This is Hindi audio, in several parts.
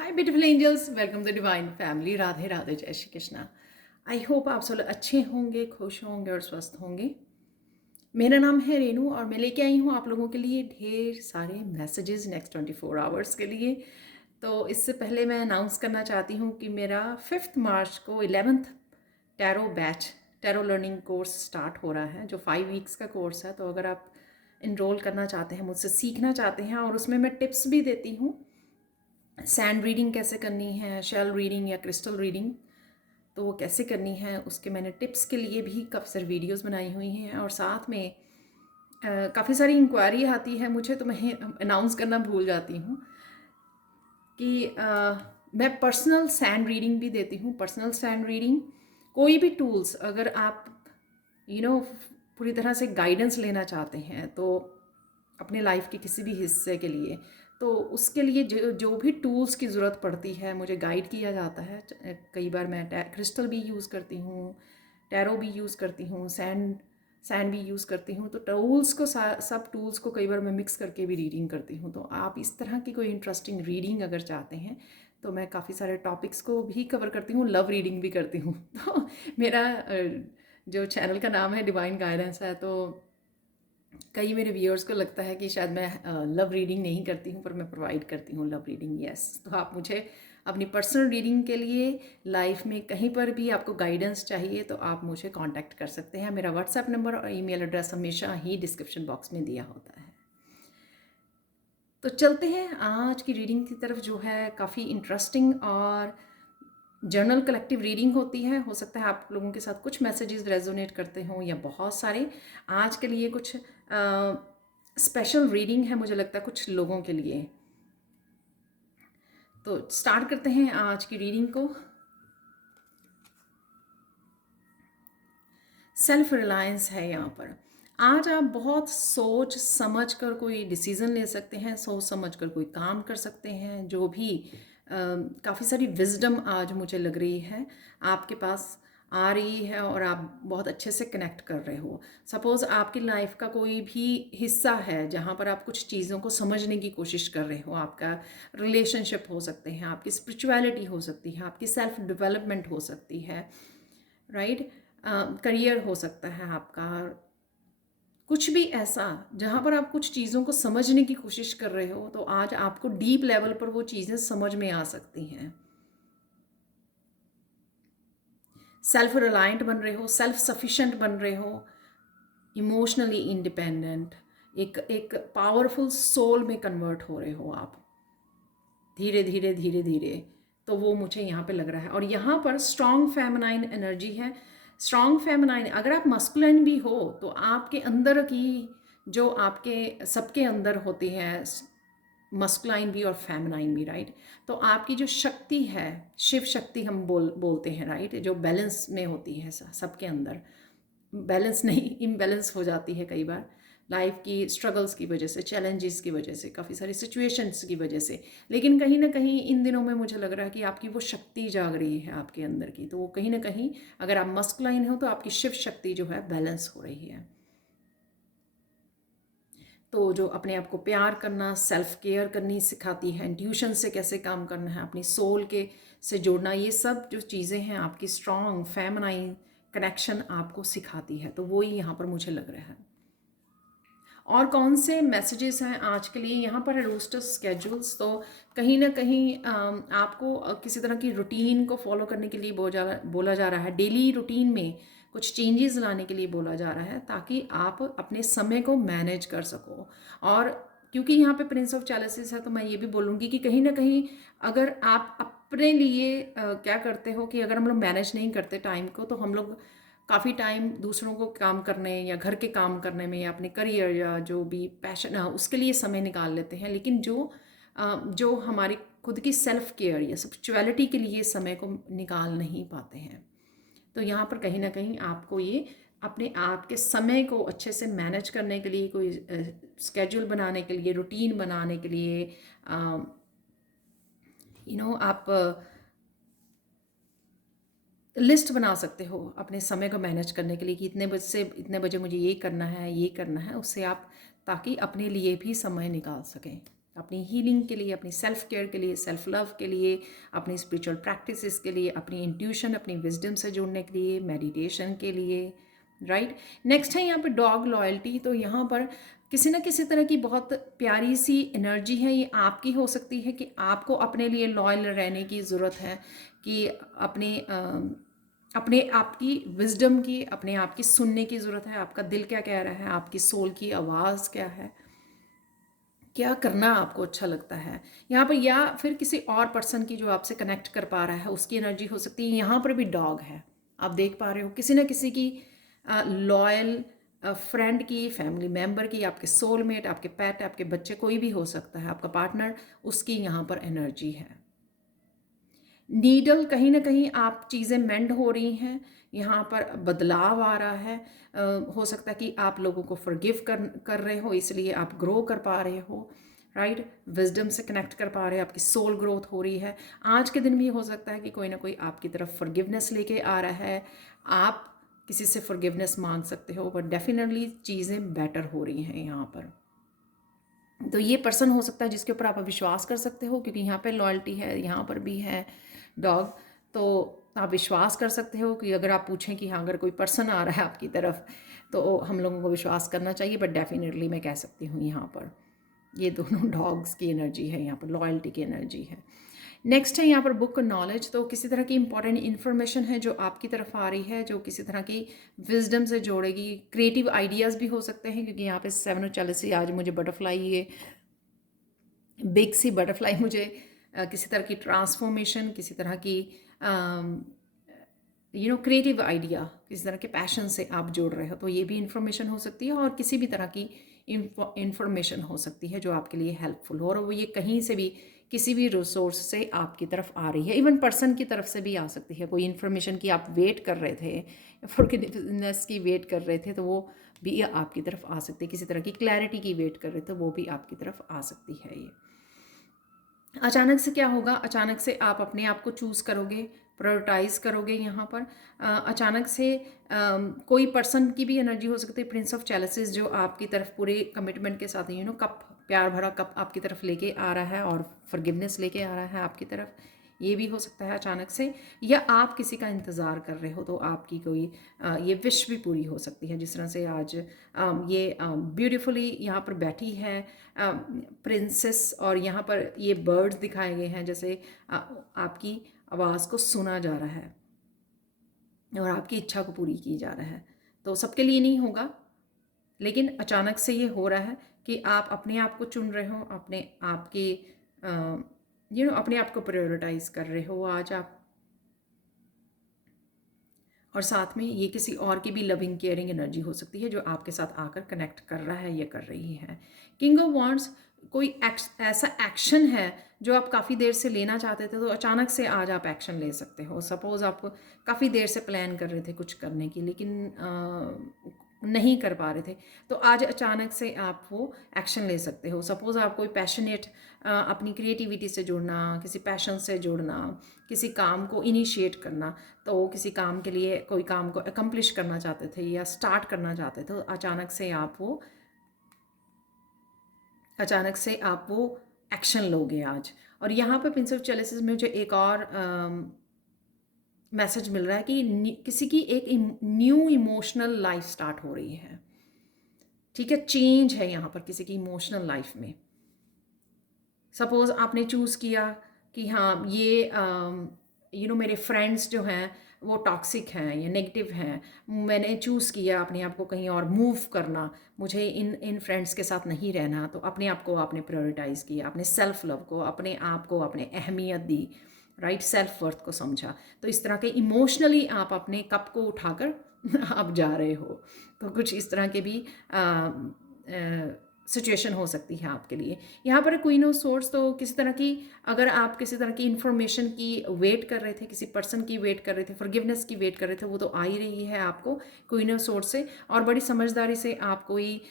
Hi beautiful angels, welcome to divine family. Radhe Radhe, जय श्री कृष्णा। आई होप आप सब लोग अच्छे होंगे, खुश होंगे और स्वस्थ होंगे। मेरा नाम है रेनू और मैं लेके आई हूँ आप लोगों के लिए ढेर सारे मैसेजेस नेक्स्ट 24 आवर्स के लिए। तो इससे पहले मैं अनाउंस करना चाहती हूँ कि मेरा 5 मार्च को 11th tarot batch, tarot learning course start हो रहा है, जो 5 वीक्स का कोर्स है। तो अगर आप इनरोल करना चाहते हैं, मुझसे सीखना चाहते हैं, और उसमें मैं टिप्स भी देती हूँ, सैंड रीडिंग कैसे करनी है, शेल रीडिंग या क्रिस्टल रीडिंग, तो वो कैसे करनी है, उसके मैंने टिप्स के लिए भी काफ़ी सारी वीडियोस बनाई हुई हैं। और साथ में काफ़ी सारी इंक्वायरी आती है मुझे, तो मैं अनाउंस करना भूल जाती हूँ कि मैं पर्सनल सैंड रीडिंग भी देती हूँ। पर्सनल सैंड रीडिंग, कोई भी टूल्स अगर आप पूरी तरह से गाइडेंस लेना चाहते हैं तो अपने लाइफ के किसी भी हिस्से के लिए, तो उसके लिए जो भी टूल्स की ज़रूरत पड़ती है मुझे गाइड किया जाता है। कई बार मैं क्रिस्टल भी यूज़ करती हूँ, टैरो भी यूज़ करती हूँ, सैंड भी यूज़ करती हूँ। तो टूल्स को सब टूल्स को कई बार मैं मिक्स करके भी रीडिंग करती हूँ। तो आप इस तरह की कोई इंटरेस्टिंग रीडिंग अगर चाहते हैं तो मैं काफ़ी सारे टॉपिक्स को भी कवर करती हूँ, लव रीडिंग भी करती हूँ। तो मेरा जो चैनल का नाम है डिवाइन गाइडेंस है, तो कई मेरे व्यूअर्स को लगता है कि शायद मैं लव रीडिंग नहीं करती हूँ, पर मैं प्रोवाइड करती हूँ लव रीडिंग। यस, तो आप मुझे अपनी पर्सनल रीडिंग के लिए लाइफ में कहीं पर भी आपको गाइडेंस चाहिए तो आप मुझे कांटेक्ट कर सकते हैं। मेरा व्हाट्सएप नंबर और ईमेल एड्रेस हमेशा ही डिस्क्रिप्शन बॉक्स में दिया होता है। तो चलते हैं आज की रीडिंग की तरफ, जो है काफ़ी इंटरेस्टिंग और जर्नल कलेक्टिव रीडिंग होती है। हो सकता है आप लोगों के साथ कुछ मैसेजेस रेजोनेट करते हों या बहुत सारे। आज के लिए कुछ स्पेशल रीडिंग है, मुझे लगता है कुछ लोगों के लिए। तो स्टार्ट करते हैं आज की रीडिंग को। सेल्फ रिलायंस है यहाँ पर। आज आप बहुत सोच समझ कर कोई डिसीज़न ले सकते हैं, सोच समझ कर कोई काम कर सकते हैं। जो भी काफ़ी सारी विजडम आज मुझे लग रही है आपके पास आ रही है और आप बहुत अच्छे से कनेक्ट कर रहे हो। सपोज़ आपकी लाइफ का कोई भी हिस्सा है जहाँ पर आप कुछ चीज़ों को समझने की कोशिश कर रहे हो। आपका रिलेशनशिप हो सकते हैं, आपकी स्पिरिचुअलिटी हो सकती है, आपकी सेल्फ डेवलपमेंट हो सकती है, राइट, करियर हो सकता है आपका। कुछ भी ऐसा जहाँ पर आप कुछ चीज़ों को समझने की कोशिश कर रहे हो, तो आज आपको डीप लेवल पर वो चीज़ें समझ में आ सकती हैं। सेल्फ रिलायंट बन रहे हो, सेल्फ सफिशिएंट बन रहे हो, इमोशनली इंडिपेंडेंट, एक एक पावरफुल सोल में कन्वर्ट हो रहे हो आप धीरे धीरे धीरे धीरे। तो वो मुझे यहाँ पे लग रहा है। और यहाँ पर स्ट्रॉन्ग फेमिनाइन एनर्जी है। स्ट्रॉन्ग फेमिनाइन, अगर आप मस्कुलिन भी हो तो आपके अंदर की जो आपके सबके अंदर होती है, मस्कुलाइन भी और फेमिनाइन भी, राइट। तो आपकी जो शक्ति है, शिव शक्ति हम बोलते हैं, राइट, जो बैलेंस में होती है सबके अंदर। बैलेंस नहीं, इम्बैलेंस हो जाती है कई बार लाइफ की स्ट्रगल्स की वजह से, चैलेंजेस की वजह से, काफ़ी सारी सिचुएशंस की वजह से। लेकिन कहीं ना कहीं इन दिनों में मुझे लग रहा है कि आपकी वो शक्ति जाग रही है आपके अंदर की। तो वो कहीं ना कहीं, अगर आप मस्कुलाइन हो तो आपकी शिव शक्ति जो है बैलेंस हो रही है। तो जो अपने आप को प्यार करना, सेल्फ केयर करनी सिखाती है, इंट्यूशन से कैसे काम करना है, अपनी सोल के से जोड़ना, ये सब जो चीज़ें हैं आपकी स्ट्रॉन्ग फेमिनाइन कनेक्शन आपको सिखाती है। तो वो ही यहाँ पर मुझे लग रहा है। और कौन से मैसेजेस हैं आज के लिए यहाँ पर है, रोस्टर स्केड्यूल्स। तो कहीं ना कहीं आपको किसी तरह की रूटीन को फॉलो करने के लिए बोला जा रहा है। डेली रूटीन में कुछ चेंजेस लाने के लिए बोला जा रहा है, ताकि आप अपने समय को मैनेज कर सको। और क्योंकि यहाँ पे प्रिंस ऑफ चैलेंजेस है, तो मैं ये भी बोलूँगी कि कहीं ना कहीं अगर आप अपने लिए क्या करते हो कि अगर हम लोग मैनेज नहीं करते टाइम को, तो हम लोग काफ़ी टाइम दूसरों को काम करने या घर के काम करने में या अपने करियर या जो भी पैशन है उसके लिए समय निकाल लेते हैं। लेकिन जो हमारी खुद की सेल्फ केयर या स्पिरिचुअलिटी के लिए समय को निकाल नहीं पाते हैं। तो यहाँ पर कहीं ना कहीं आपको ये अपने आप के समय को अच्छे से मैनेज करने के लिए, कोई स्केड्यूल बनाने के लिए, रूटीन बनाने के लिए, आप लिस्ट बना सकते हो अपने समय को मैनेज करने के लिए कि इतने बजे से इतने बजे मुझे ये करना है, ये करना है। उससे आप ताकि अपने लिए भी समय निकाल सकें। अपनी हीलिंग के लिए, अपनी सेल्फ केयर के लिए, सेल्फ लव के लिए, अपनी स्पिरिचुअल प्रैक्टिसेस के लिए, अपनी इंट्यूशन, अपनी विजडम से जुड़ने के लिए, मेडिटेशन के लिए, राइट। नेक्स्ट है यहाँ पे डॉग लॉयल्टी। तो यहाँ पर किसी ना किसी तरह की बहुत प्यारी सी एनर्जी है, ये आपकी हो सकती है कि आपको अपने लिए लॉयल रहने की ज़रूरत है, कि अपने आप की विजडम की, अपने आप की सुनने की ज़रूरत है। आपका दिल क्या कह रहा है, आपकी सोल की आवाज़ क्या है, क्या करना आपको अच्छा लगता है यहाँ पर, या फिर किसी और पर्सन की जो आपसे कनेक्ट कर पा रहा है उसकी एनर्जी हो सकती है। यहाँ पर भी डॉग है, आप देख पा रहे हो किसी ना किसी की लॉयल फ्रेंड की, फैमिली मेम्बर की, आपके सोलमेट, आपके पेट, आपके बच्चे, कोई भी हो सकता है, आपका पार्टनर, उसकी यहाँ पर एनर्जी है। नीडल, कहीं ना कहीं आप चीज़ें मेंड हो रही हैं, यहाँ पर बदलाव आ रहा है। हो सकता है कि आप लोगों को फॉरगिव कर रहे हो, इसलिए आप ग्रो कर पा रहे हो, राइट। विजडम से कनेक्ट कर पा रहे हो, आपकी सोल ग्रोथ हो रही है। आज के दिन भी हो सकता है कि कोई ना कोई आपकी तरफ फॉरगिवनेस लेके आ रहा है, आप किसी से फॉरगिवनेस मांग सकते हो, बट डेफिनेटली चीज़ें बेटर हो रही हैं यहाँ पर। तो ये पर्सन हो सकता है जिसके ऊपर आप विश्वास कर सकते हो, क्योंकि यहाँ पे लॉयल्टी है, यहाँ पर भी है डॉग। तो आप विश्वास कर सकते हो कि अगर आप पूछें कि हाँ अगर कोई पर्सन आ रहा है आपकी तरफ, तो हम लोगों को विश्वास करना चाहिए, बट डेफिनेटली मैं कह सकती हूँ यहाँ पर ये दोनों डॉग्स की एनर्जी है, यहाँ पर लॉयल्टी की एनर्जी है। नेक्स्ट है यहाँ पर बुक नॉलेज। तो किसी तरह की इंपॉर्टेंट इन्फॉर्मेशन है जो आपकी तरफ आ रही है, जो किसी तरह की विजडम से जोड़ेगी। क्रिएटिव आइडियाज़ भी हो सकते हैं, क्योंकि यहाँ पे 7 ऑफ चैलेंज आज मुझे बटरफ्लाई, ये बिग सी बटरफ्लाई मुझे किसी तरह की ट्रांसफॉर्मेशन, किसी तरह की क्रिएटिव आइडिया, किसी तरह के पैशन से आप जोड़ रहे हो, तो ये भी इन्फॉर्मेशन हो सकती है। और किसी भी तरह की इन्फॉर्मेशन हो सकती है जो आपके लिए हेल्पफुल हो, और वो ये कहीं से भी, किसी भी रिसोर्स से आपकी तरफ आ रही है। इवन पर्सन की तरफ से भी आ सकती है, कोई इन्फॉर्मेशन की आप वेट कर रहे थे, फॉरगिवनेस की वेट कर रहे थे, तो वो भी आपकी तरफ आ सकती है। किसी तरह की क्लैरिटी की वेट कर रहे थे, वो भी आपकी तरफ आ सकती है। ये अचानक से क्या होगा, अचानक से आप अपने आप को चूज़ करोगे, प्रायोरिटाइज करोगे। यहाँ पर अचानक से कोई पर्सन की भी एनर्जी हो सकती है, प्रिंस ऑफ चैलेंजेस, जो आपकी तरफ पूरे कमिटमेंट के साथ कप, प्यार भरा कप आपकी तरफ लेके आ रहा है और फॉरगिवनेस लेके आ रहा है आपकी तरफ। ये भी हो सकता है अचानक से, या आप किसी का इंतज़ार कर रहे हो तो आपकी कोई ये विश भी पूरी हो सकती है। जिस तरह से आज ये ब्यूटीफुली यहाँ पर बैठी है प्रिंसेस, और यहाँ पर ये बर्ड्स दिखाए गए हैं, जैसे आपकी आवाज़ को सुना जा रहा है और आपकी इच्छा को पूरी की जा रहा है। तो सबके लिए नहीं होगा, लेकिन अचानक से ये हो रहा है कि आप अपने आप को चुन रहे हो, अपने आप के अपने आप को प्रायोरिटाइज कर रहे हो आज आप, और साथ में ये किसी और की भी लविंग केयरिंग एनर्जी हो सकती है जो आपके साथ आकर कनेक्ट कर रहा है या कर रही है। किंग ऑफ वॉन्ड्स, कोई ऐसा एक्शन है जो आप काफ़ी देर से लेना चाहते थे, तो अचानक से आज आप एक्शन ले सकते हो। सपोज़ आप काफ़ी देर से प्लान कर रहे थे कुछ करने की, लेकिन नहीं कर पा रहे थे, तो आज अचानक से आप वो एक्शन ले सकते हो। सपोज़ आप कोई पैशनेट, अपनी क्रिएटिविटी से जुड़ना, किसी पैशन से जुड़ना, किसी काम को इनिशिएट करना, तो किसी काम के लिए कोई काम को अकम्प्लिश करना चाहते थे या स्टार्ट करना चाहते थे, तो अचानक से आप वो एक्शन लोगे आज। और यहाँ पे प्रिंस ऑफ चैलेंजेस में मुझे एक और मैसेज मिल रहा है कि किसी की एक न्यू इमोशनल लाइफ स्टार्ट हो रही है। ठीक है, चेंज है यहाँ पर किसी की इमोशनल लाइफ में। सपोज़ आपने चूज़ किया कि हाँ ये मेरे फ्रेंड्स जो हैं वो टॉक्सिक हैं या नेगेटिव हैं, मैंने चूज़ किया अपने आप को कहीं और मूव करना, मुझे इन फ्रेंड्स के साथ नहीं रहना, तो अपने आप को आपने प्रायोरिटाइज़ किया, अपने सेल्फ लव को, अपने आप को आपने अहमियत दी, राइट, सेल्फ वर्थ को समझा। तो इस तरह के इमोशनली आप अपने कप को उठाकर आप जा रहे हो। तो कुछ इस तरह के भी सिचुएशन हो सकती है आपके लिए। यहाँ पर क्वीन ऑफ सोर्ड्स, तो किसी तरह की, अगर आप किसी तरह की इन्फॉर्मेशन की वेट कर रहे थे, किसी पर्सन की वेट कर रहे थे, फॉरगिवनेस की वेट कर रहे थे, वो तो आ ही रही है आपको क्वीन ऑफ सोर्ड्स से। और बड़ी समझदारी से आप कोई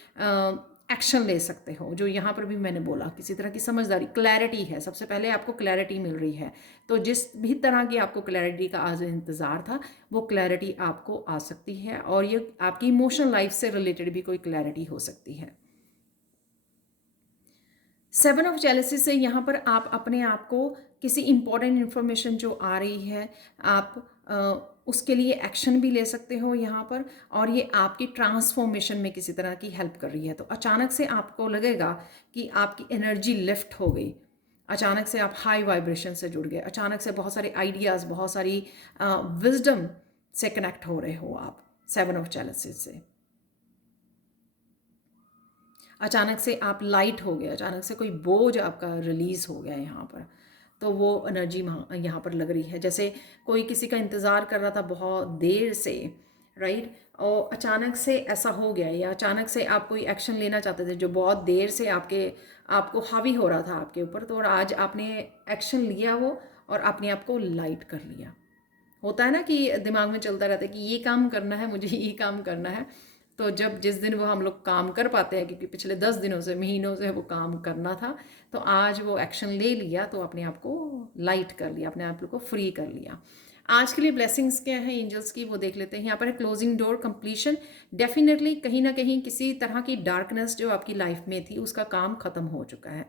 एक्शन ले सकते हो, जो यहाँ पर भी मैंने बोला, किसी तरह की समझदारी, क्लैरिटी है। सबसे पहले आपको क्लैरिटी मिल रही है, तो जिस भी तरह की आपको क्लैरिटी का आज इंतज़ार था, वो क्लैरिटी आपको आ सकती है। और ये आपकी इमोशनल लाइफ से रिलेटेड भी कोई क्लैरिटी हो सकती है। 7 ऑफ जेलसी से यहाँ पर आप अपने आप को किसी इंपॉर्टेंट इन्फॉर्मेशन जो आ रही है, आप उसके लिए एक्शन भी ले सकते हो यहाँ पर, और ये आपकी ट्रांसफॉर्मेशन में किसी तरह की हेल्प कर रही है। तो अचानक से आपको लगेगा कि आपकी एनर्जी लिफ्ट हो गई, अचानक से आप हाई वाइब्रेशन से जुड़ गए, अचानक से बहुत सारे आइडियाज़, बहुत सारी विजडम से कनेक्ट हो रहे हो आप 7 ऑफ जेलसी से। अचानक से आप लाइट हो गए, अचानक से कोई बोझ आपका रिलीज़ हो गया यहाँ पर। तो वो एनर्जी यहाँ पर लग रही है, जैसे कोई किसी का इंतज़ार कर रहा था बहुत देर से, राइट, और अचानक से ऐसा हो गया, या अचानक से आप कोई एक्शन लेना चाहते थे जो बहुत देर से आपको हावी हो रहा था आपके ऊपर, तो और आज आपने एक्शन लिया वो, और अपने आप को लाइट कर लिया। होता है ना कि दिमाग में चलता रहता है कि ये काम करना है, मुझे ये काम करना है। तो जब जिस दिन वो हम लोग काम कर पाते हैं, क्योंकि पिछले 10 दिनों से, महीनों से वो काम करना था, तो आज वो एक्शन ले लिया, तो अपने आप को लाइट कर लिया, अपने आप को फ्री कर लिया। आज के लिए ब्लेसिंग्स क्या है एंजल्स की, वो देख लेते हैं। यहाँ पर है क्लोजिंग डोर, कंप्लीशन। डेफिनेटली कहीं ना कहीं किसी तरह की डार्कनेस जो आपकी लाइफ में थी, उसका काम ख़त्म हो चुका है।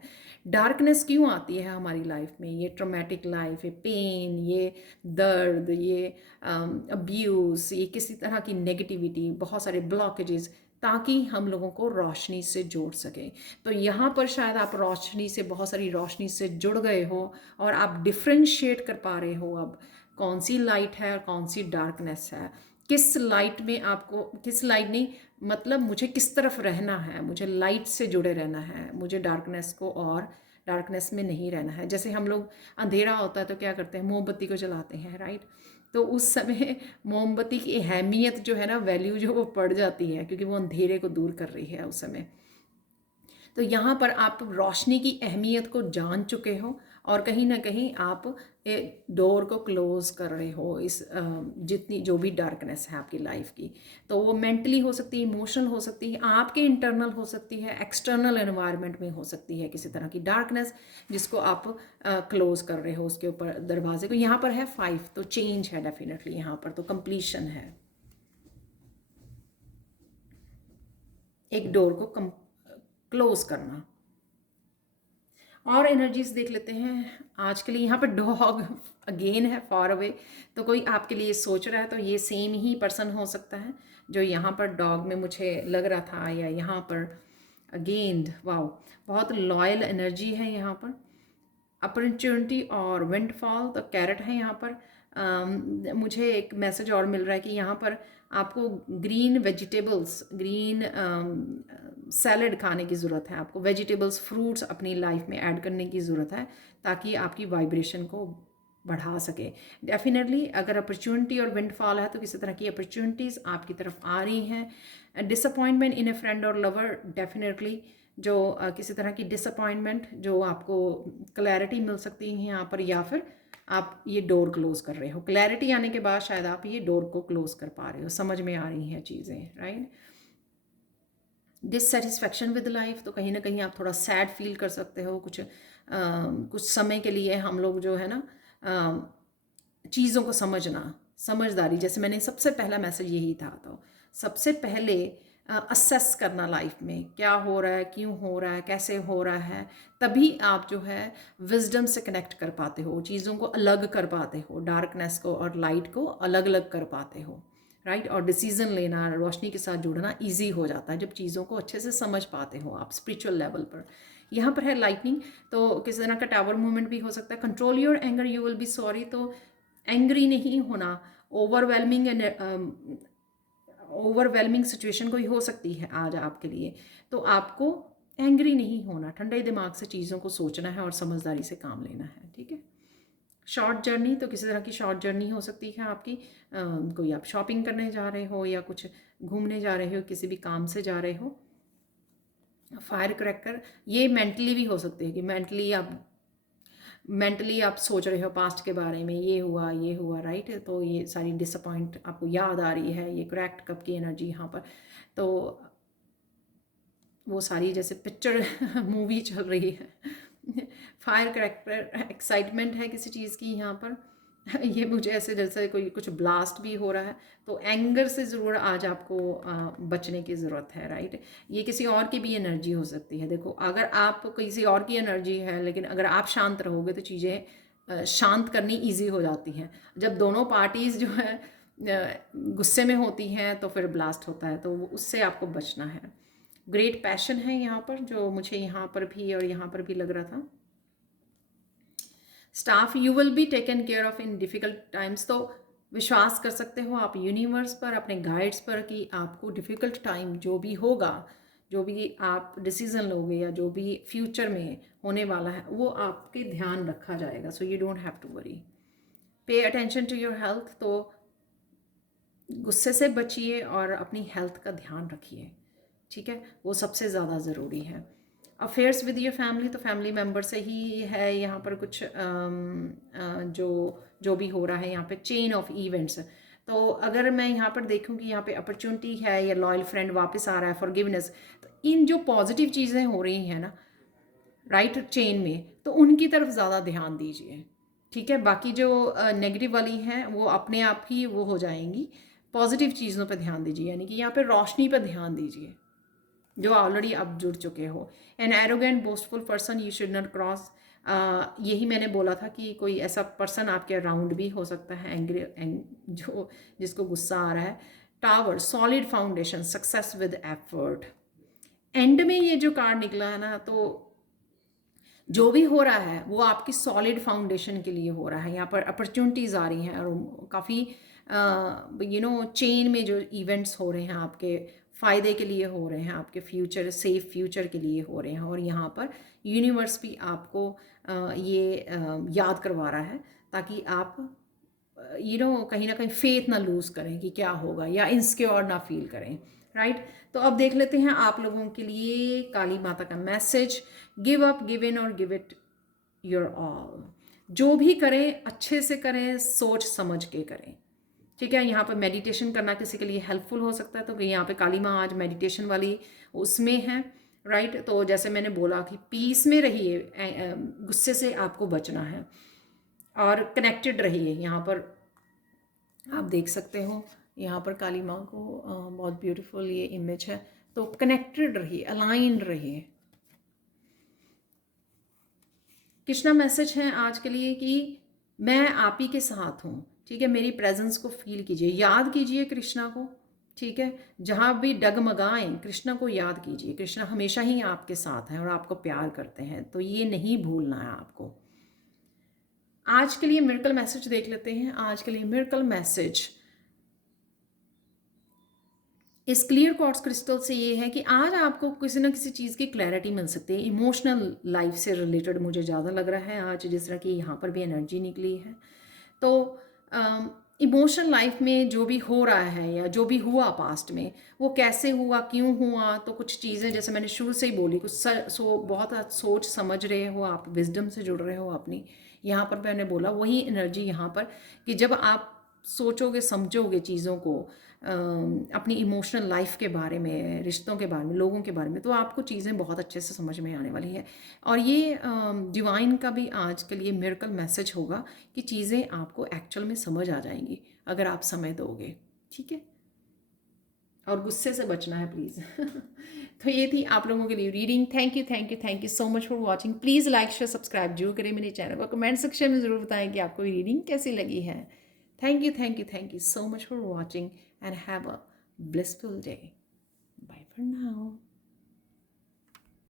डार्कनेस क्यों आती है हमारी लाइफ में? ये ट्रोमेटिक लाइफ, ये पेन, ये दर्द, ये अब्यूज़, ये किसी तरह की नेगेटिविटी, बहुत सारे ब्लॉकेजेस, ताकि हम लोगों को रोशनी से जोड़ सकें। तो यहाँ पर शायद आप रोशनी से, बहुत सारी रोशनी से जुड़ गए हो, और आप डिफ्रेंशिएट कर पा रहे हो अब कौन सी लाइट है और कौन सी डार्कनेस है। किस लाइट में आपको, किस लाइट नहीं, मतलब मुझे किस तरफ रहना है, मुझे लाइट से जुड़े रहना है, मुझे डार्कनेस को और डार्कनेस में नहीं रहना है। जैसे हम लोग अंधेरा होता है तो क्या करते हैं, मोमबत्ती को जलाते हैं, राइट। तो उस समय मोमबत्ती की अहमियत जो है ना, वैल्यू जो वो बढ़ जाती है, क्योंकि वो अंधेरे को दूर कर रही है उस समय। तो यहाँ पर आप रोशनी की अहमियत को जान चुके हो, और कहीं ना कहीं आप डोर को क्लोज़ कर रहे हो इस जितनी जो भी डार्कनेस है आपकी लाइफ की। तो वो मेंटली हो सकती है, इमोशनल हो सकती है, आपके इंटरनल हो सकती है, एक्सटर्नल एनवायरनमेंट में हो सकती है किसी तरह की डार्कनेस, जिसको आप क्लोज़ कर रहे हो उसके ऊपर दरवाजे को। यहाँ पर है 5, तो चेंज है डेफिनेटली यहाँ पर, तो कंप्लीशन है, एक डोर को क्लोज करना। और एनर्जीज देख लेते हैं आज के लिए। यहाँ पर डॉग अगेन है, फार अवे। तो कोई आपके लिए सोच रहा है, तो ये सेम ही पर्सन हो सकता है जो यहाँ पर डॉग में मुझे लग रहा था, या यहाँ पर अगेन, वाओ, बहुत लॉयल एनर्जी है यहाँ पर। अपॉर्चुनिटी और विंडफॉल, तो कैरेट है यहाँ पर। मुझे एक मैसेज और मिल रहा है कि यहाँ पर आपको ग्रीन वेजिटेबल्स, ग्रीन सैलड खाने की ज़रूरत है, आपको वेजिटेबल्स, फ्रूट्स अपनी लाइफ में ऐड करने की ज़रूरत है, ताकि आपकी वाइब्रेशन को बढ़ा सके। डेफिनेटली अगर अपॉर्चुनिटी और विंडफॉल है, तो किसी तरह की अपॉर्चुनिटीज़ आपकी तरफ आ रही हैं। डिसअपॉइंटमेंट इन ए फ्रेंड और लवर, डेफिनेटली जो किसी तरह की डिसअपॉइंटमेंट, जो आपको क्लैरिटी मिल सकती है यहाँ पर, या फिर आप ये डोर क्लोज कर रहे हो। क्लैरिटी आने के बाद शायद आप ये डोर को क्लोज कर पा रहे हो, समझ में आ रही हैं चीज़ें, राइट। डिससेटिस्फैक्शन विद लाइफ, तो कहीं ना कहीं आप थोड़ा सैड फील कर सकते हो कुछ समय के लिए। हम लोग जो है ना, चीज़ों को समझना, समझदारी, जैसे मैंने सबसे पहला मैसेज यही था, तो सबसे पहले असेस करना लाइफ में क्या हो रहा है, क्यों हो रहा है, कैसे हो रहा है, तभी आप जो है विजडम से कनेक्ट कर पाते हो, चीज़ों को अलग कर पाते हो, डार्कनेस को और लाइट को अलग अलग कर पाते हो, राइट। और डिसीजन लेना, रोशनी के साथ जुड़ना ईजी हो जाता है जब चीज़ों को अच्छे से समझ पाते हो आप स्पिरिचुअल लेवल पर। यहाँ पर है लाइटनिंग, तो किसी तरह का टावर मूवमेंट भी हो सकता है। Control your anger, you will be sorry, तो एंग्री नहीं होना। ओवरवेलमिंग एंड ओवरवेलमिंग सिचुएशन कोई हो सकती है आज आपके लिए, तो आपको एंग्री नहीं होना, ठंडे दिमाग से चीज़ों को सोचना है और समझदारी से काम लेना है, ठीक है। शॉर्ट जर्नी, तो किसी तरह की शॉर्ट जर्नी हो सकती है आपकी, कोई आप शॉपिंग करने जा रहे हो, या कुछ घूमने जा रहे हो, किसी भी काम से जा रहे हो। फायर क्रैकर, ये मेंटली भी हो सकती है कि मेंटली आप सोच रहे हो पास्ट के बारे में, ये हुआ, राइट। तो ये सारी डिसअपॉइंट आपको याद आ रही है, ये क्रैक्ड कप की एनर्जी यहाँ पर। तो वो सारी जैसे पिक्चर मूवी चल रही है। फायर क्रैकर, एक्साइटमेंट है किसी चीज़ की यहाँ पर। ये मुझे ऐसे जैसे कोई कुछ ब्लास्ट भी हो रहा है, तो एंगर से ज़रूर आज आपको बचने की ज़रूरत है, राइट। ये किसी और की भी एनर्जी हो सकती है। देखो, अगर आप किसी और की एनर्जी है, लेकिन अगर आप शांत रहोगे तो चीज़ें शांत करनी ईजी हो जाती हैं। जब दोनों पार्टीज़ जो है गुस्से में होती हैं तो फिर ब्लास्ट होता है, तो उससे आपको बचना है। ग्रेट पैशन है यहाँ पर, जो मुझे यहाँ पर भी और यहाँ पर भी लग रहा था। Staff, you will be taken care of in difficult times. तो विश्वास कर सकते हो आप यूनिवर्स पर, अपने गाइड्स पर, कि आपको डिफ़िकल्ट टाइम जो भी होगा, जो भी आप डिसीज़न लोगे या जो भी फ्यूचर में होने वाला है, वो आपके ध्यान रखा जाएगा। So you don't have to worry. Pay attention to your health. तो गुस्से से बचिए और अपनी हेल्थ का ध्यान रखिए, ठीक है, वो सबसे ज़्यादा ज़रूरी है। अफेयर्स विद योर फैमिली, तो फैमिली मेम्बर से ही है यहाँ पर कुछ जो भी हो रहा है यहाँ पे चेन ऑफ इवेंट्स। तो अगर मैं यहाँ पर देखूँ कि यहाँ पे अपॉर्चुनिटी है या लॉयल फ्रेंड वापस आ रहा है, फॉरगिवनेस, तो इन जो पॉजिटिव चीज़ें हो रही हैं ना, राइट, चेन में, तो उनकी तरफ ज़्यादा ध्यान दीजिए, ठीक है। बाकी जो नेगेटिव वाली हैं वो अपने आप ही वो हो जाएंगी। पॉजिटिव चीज़ों पर ध्यान दीजिए, यानी कि यहाँ पे रोशनी पर ध्यान दीजिए, जो ऑलरेडी आप जुड़ चुके हो। An arrogant boastful person you should not cross. यही मैंने बोला था कि कोई ऐसा पर्सन आपके अराउंड भी हो सकता है एंग्री जो जिसको गुस्सा आ रहा है। Tower, solid foundation, success with effort. And में ये जो कार्ड निकला है ना, तो जो भी हो रहा है वो आपकी सॉलिड फाउंडेशन के लिए हो रहा है। यहाँ पर अपॉर्चुनिटीज़ आ रही हैं और काफ़ी चेन में जो इवेंट्स हो रहे हैं आपके फ़ायदे के लिए हो रहे हैं, आपके फ्यूचर, सेफ फ्यूचर के लिए हो रहे हैं। और यहाँ पर यूनिवर्स भी आपको याद करवा रहा है, ताकि आप कहीं ना कहीं फेथ ना लूज़ करें कि क्या होगा, या इनसिक्योर ना फील करें, राइट। तो अब देख लेते हैं आप लोगों के लिए काली माता का message. Give up, give in और गिव इट योर ऑल। जो भी करें अच्छे से करें, सोच समझ के करें, ठीक है। यहाँ पर मेडिटेशन करना किसी के लिए हेल्पफुल हो सकता है, तो यहाँ पे काली माँ आज मेडिटेशन वाली उसमें है, राइट। तो जैसे मैंने बोला कि पीस में रहिए, गुस्से से आपको बचना है और कनेक्टेड रहिए। यहाँ पर आप देख सकते हो, यहाँ पर काली माँ को बहुत ब्यूटीफुल ये इमेज है। तो कनेक्टेड रहिए, अलाइंड रहिए। कृष्णा मैसेज है आज के लिए कि मैं आप ही के साथ हूँ, ठीक है। मेरी प्रेजेंस को फील कीजिए, याद कीजिए कृष्णा को, ठीक है। जहाँ भी डगमगाएं, कृष्णा को याद कीजिए। कृष्णा हमेशा ही आपके साथ हैं और आपको प्यार करते हैं, तो ये नहीं भूलना है आपको। आज के लिए मिरेकल मैसेज देख लेते हैं। आज के लिए मिरेकल मैसेज इस क्लियर क्वार्ट्ज क्रिस्टल से ये है कि आज आपको किसी न किसी चीज़ की क्लैरिटी मिल सकती है। इमोशनल लाइफ से रिलेटेड मुझे ज़्यादा लग रहा है आज, जिस तरह की यहाँ पर भी एनर्जी निकली है। तो इमोशनल लाइफ में जो भी हो रहा है या जो भी हुआ पास्ट में, वो कैसे हुआ, क्यों हुआ, तो कुछ चीज़ें जैसे मैंने शुरू से ही बोली, कुछ बहुत सोच समझ रहे हो आप, विजडम से जुड़ रहे हो अपनी। यहाँ पर मैंने बोला वही एनर्जी यहाँ पर, कि जब आप सोचोगे समझोगे चीज़ों को, अपनी इमोशनल लाइफ के बारे में, रिश्तों के बारे में, लोगों के बारे में, तो आपको चीज़ें बहुत अच्छे से समझ में आने वाली है। और ये डिवाइन का भी आज के लिए मिरेकल मैसेज होगा कि चीज़ें आपको एक्चुअल में समझ आ जाएंगी अगर आप समय दोगे, ठीक है। और गुस्से से बचना है प्लीज़। तो ये थी आप लोगों के लिए reading. Thank you, thank you, thank you so much for watching. Please like share subscribe जरूर करें मेरे चैनल को। कमेंट सेक्शन में ज़रूर बताएं कि आपको रीडिंग कैसी लगी है। Thank you, thank you, thank you so much for watching and have a blissful day. Bye for now.